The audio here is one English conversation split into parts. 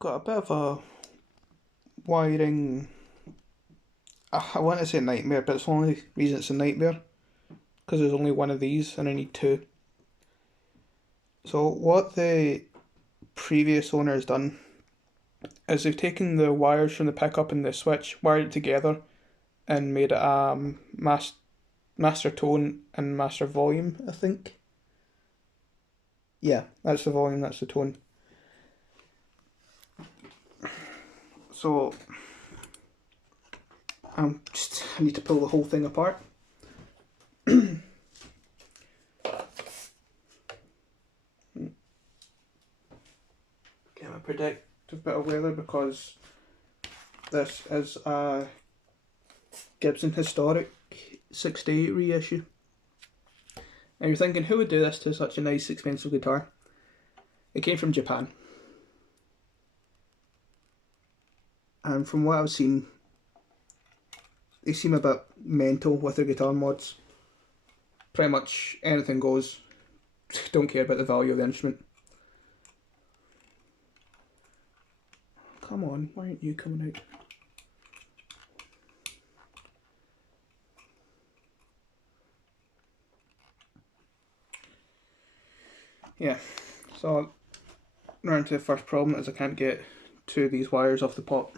got a bit of a wiring, I want to say nightmare, but it's the only reason it's a nightmare because there's only one of these and I need two. So what the previous owner has done is they've taken the wires from the pickup and the switch, wired it together and made it a master tone and master volume, I think. Yeah, that's the volume, that's the tone. So I need to pull the whole thing apart. Get my protective bit of leather because this is a Gibson Historic 68 reissue. And you're thinking, who would do this to such a nice, expensive guitar? It came from Japan. And from what I've seen, they seem a bit mental with their guitar mods. Pretty much anything goes. Don't care about the value of the instrument. Come on, why aren't you coming out? Yeah, so round to the first problem is I can't get two of these wires off the pot.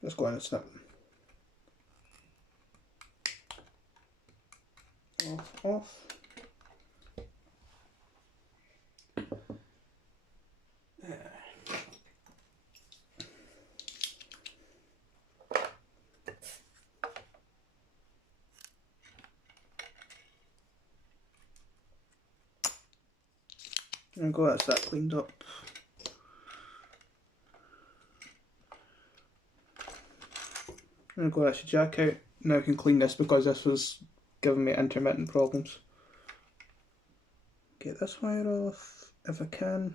Let's go on and snip. Off. There we go, that's that cleaned up. There we go, that's your jack out. Now I can clean this because this was giving me intermittent problems. Get this wire off if I can.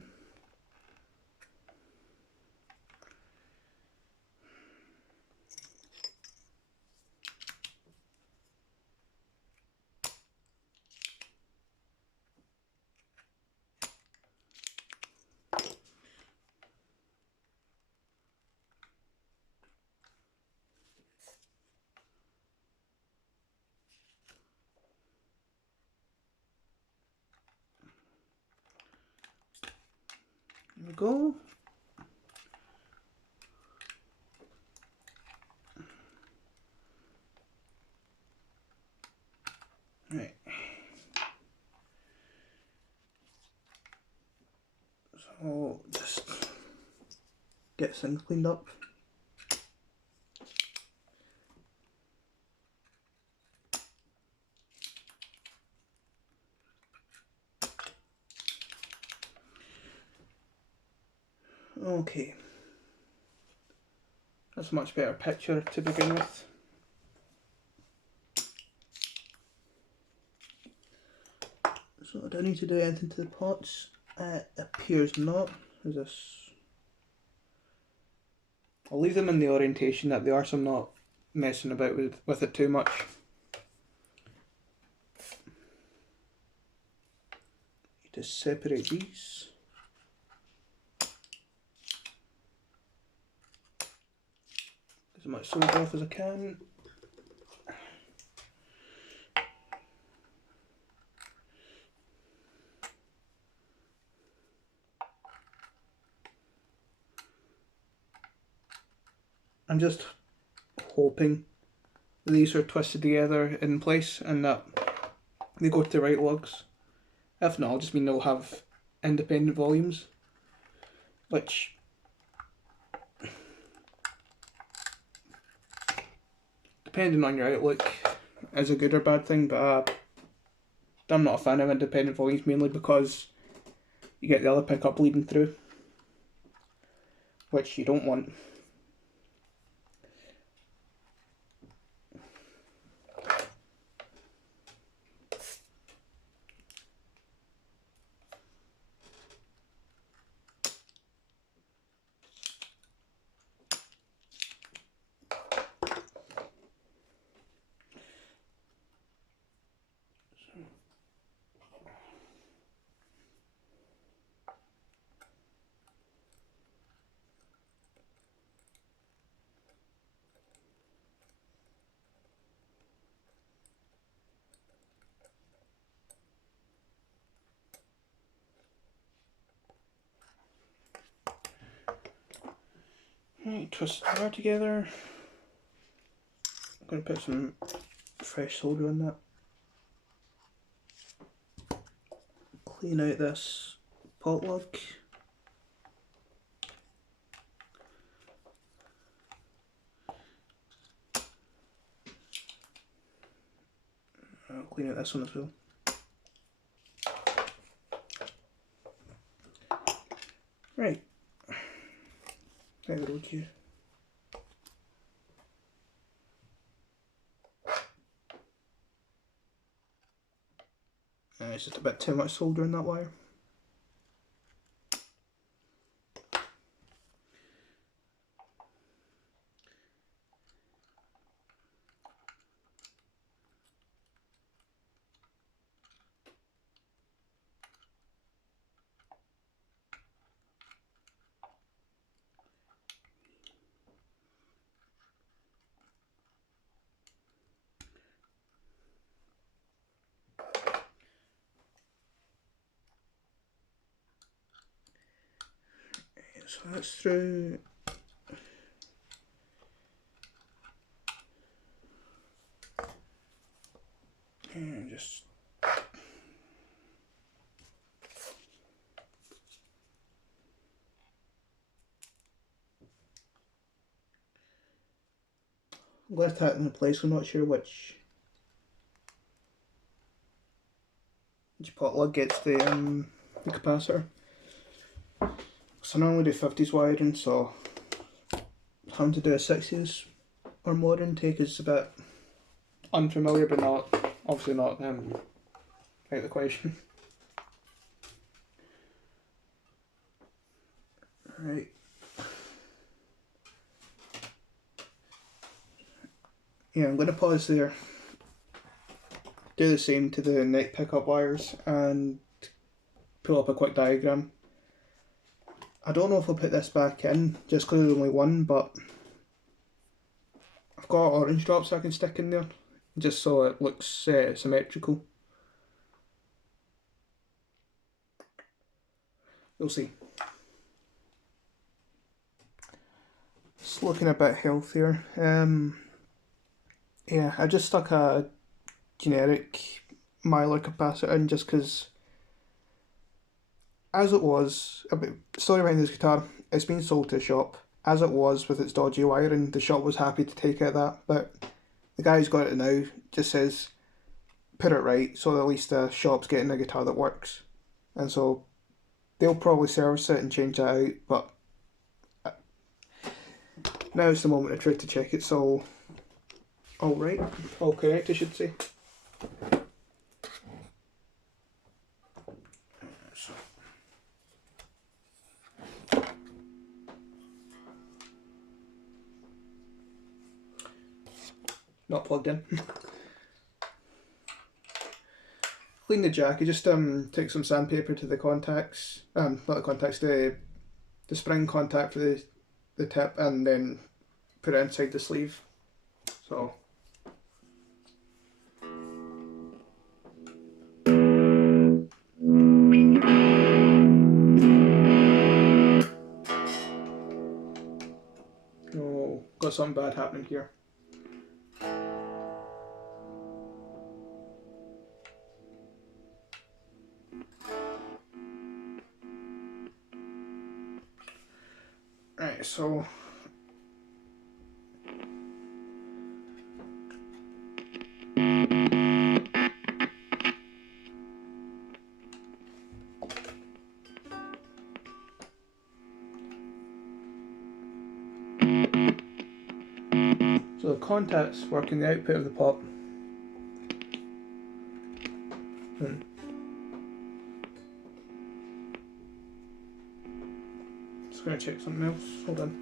There we go. Right. So just get things cleaned up. Okay. That's a much better picture to begin with. So do I need to do anything to the pots? It appears not. Is this? I'll leave them in the orientation that they are, so I'm not messing about with it too much. Need to separate these. As much solder off as I can. I'm just hoping these are twisted together in place and that they go to the right lugs. If not, I'll just mean they'll have independent volumes, which depending on your outlook is a good or bad thing, but I'm not a fan of independent volumes mainly because you get the other pickup bleeding through, which you don't want. Right, twist the wire together. I'm going to put some fresh solder on that. Clean out this pot lug. I'll clean out this one as well. Right. There we go, you. It's just a bit too much solder in that wire. So that's through. And just left that in place. I'm not sure which pot lug gets the capacitor. So I normally do 50s wiring, so having to do a 60s or modern take is a bit unfamiliar, but not obviously not out of the question. Right. Yeah, I'm going to pause there. Do the same to the neck pickup wires and pull up a quick diagram. I don't know if I'll put this back in just because there's only one, but I've got orange drops I can stick in there just so it looks symmetrical. We'll see. It's looking a bit healthier. Yeah, I just stuck a generic Mylar capacitor in just because, as it was, story behind this guitar, it's been sold to a shop. As it was with its dodgy wiring, the shop was happy to take out that, but the guy who's got it now just says, put it right, so at least the shop's getting a guitar that works. And so they'll probably service it and change that out, but now it's the moment of truth to check it's all right, all correct I should say. Not plugged in. Clean the jack. You just take some sandpaper to the contacts, not the contacts, the spring contact for the tip, and then put it inside the sleeve. So. Oh, got something bad happening here. Right, so the contacts work in the output of the pot. Just going to check something else. Hold on.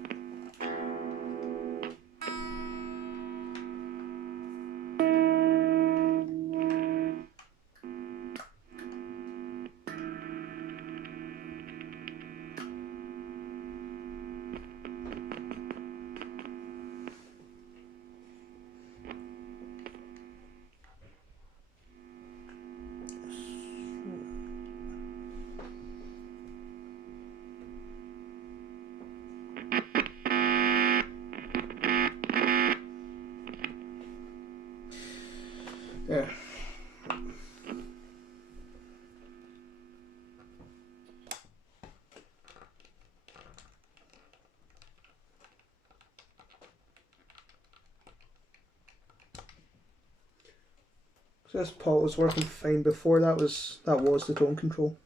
So this pot was working fine before. That was the tone control.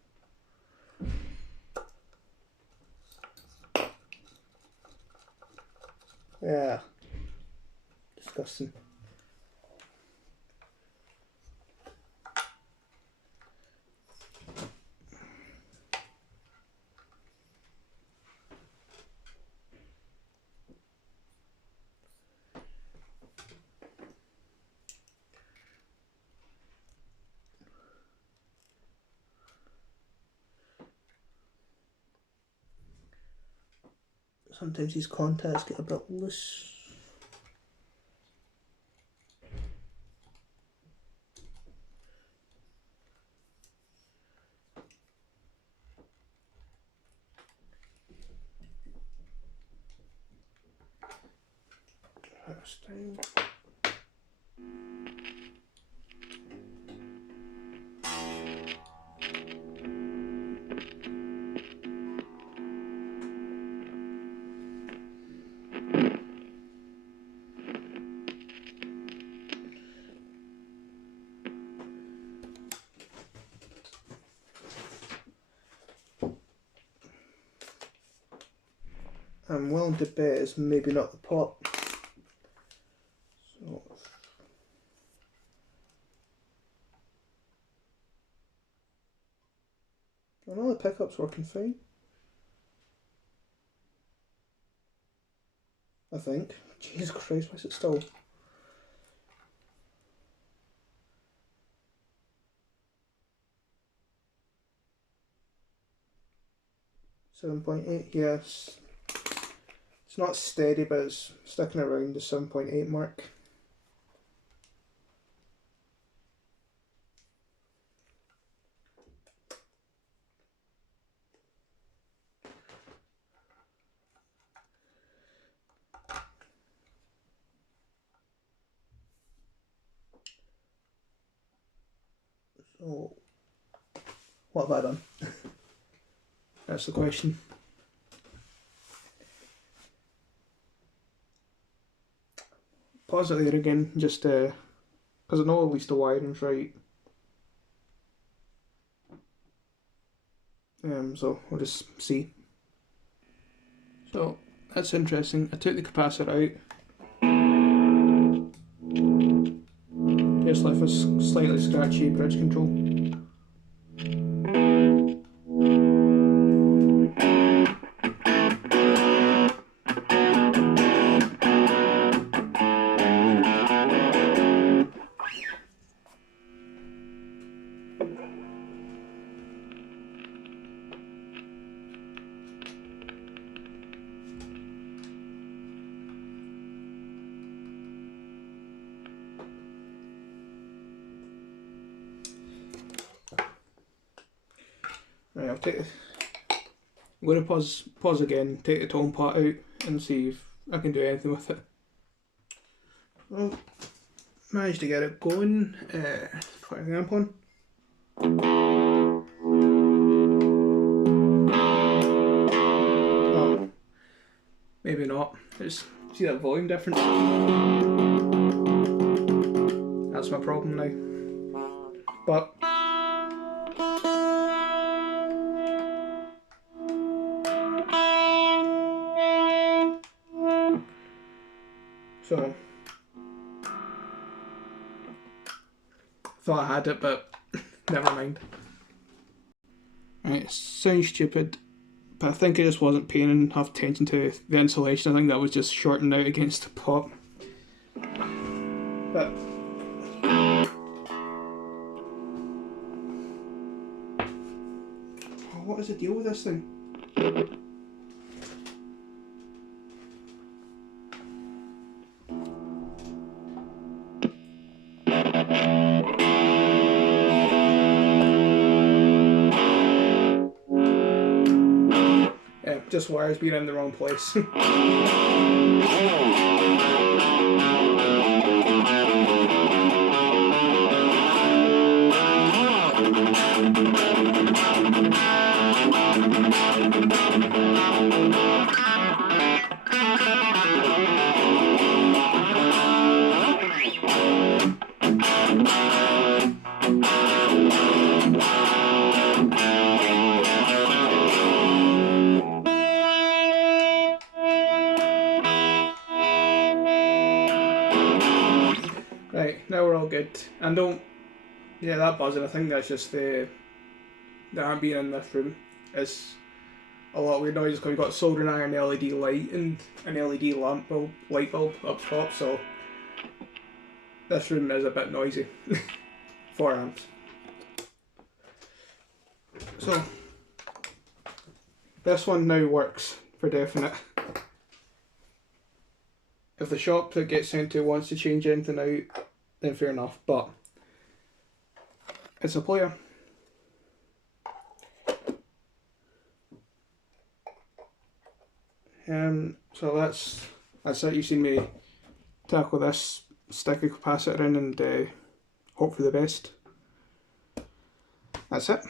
Yeah, disgusting. Sometimes these contacts get a bit loose. Interesting. I'm willing to bet it's maybe not the pot. So I know the pickup's working fine. I think. Jesus Christ, why is it still? .8, yes. It's not steady, but it's sticking around the 7.8 mark. So, what have I done? That's the question. Pause it there again, just because I know at least the wiring's right. So we'll just see. So that's interesting. I took the capacitor out. Just left a slightly scratchy bridge control. Right, I'm going to pause again, take the tone pot out and see if I can do anything with it. Well, managed to get it going, putting the amp on. Oh, maybe not. Just see that volume difference? That's my problem now. But so thought I had it, but never mind. Right, it sounds stupid, but I think I just wasn't paying enough attention to the insulation. I think that was just shorting out against the pot. But what is the deal with this thing? Yeah, just wires being in the wrong place. now we're all good. And don't, yeah, that buzzing, I think that's just the amp being in this room is a lot of weird noise because we've got soldering iron LED light and an LED light bulb up top, so this room is a bit noisy for amps. So this one now works for definite. If the shop that gets sent to wants to change anything out, then fair enough, but it's a player. So that's it. You've seen me tackle this, stick a capacitor in and hope for the best. That's it.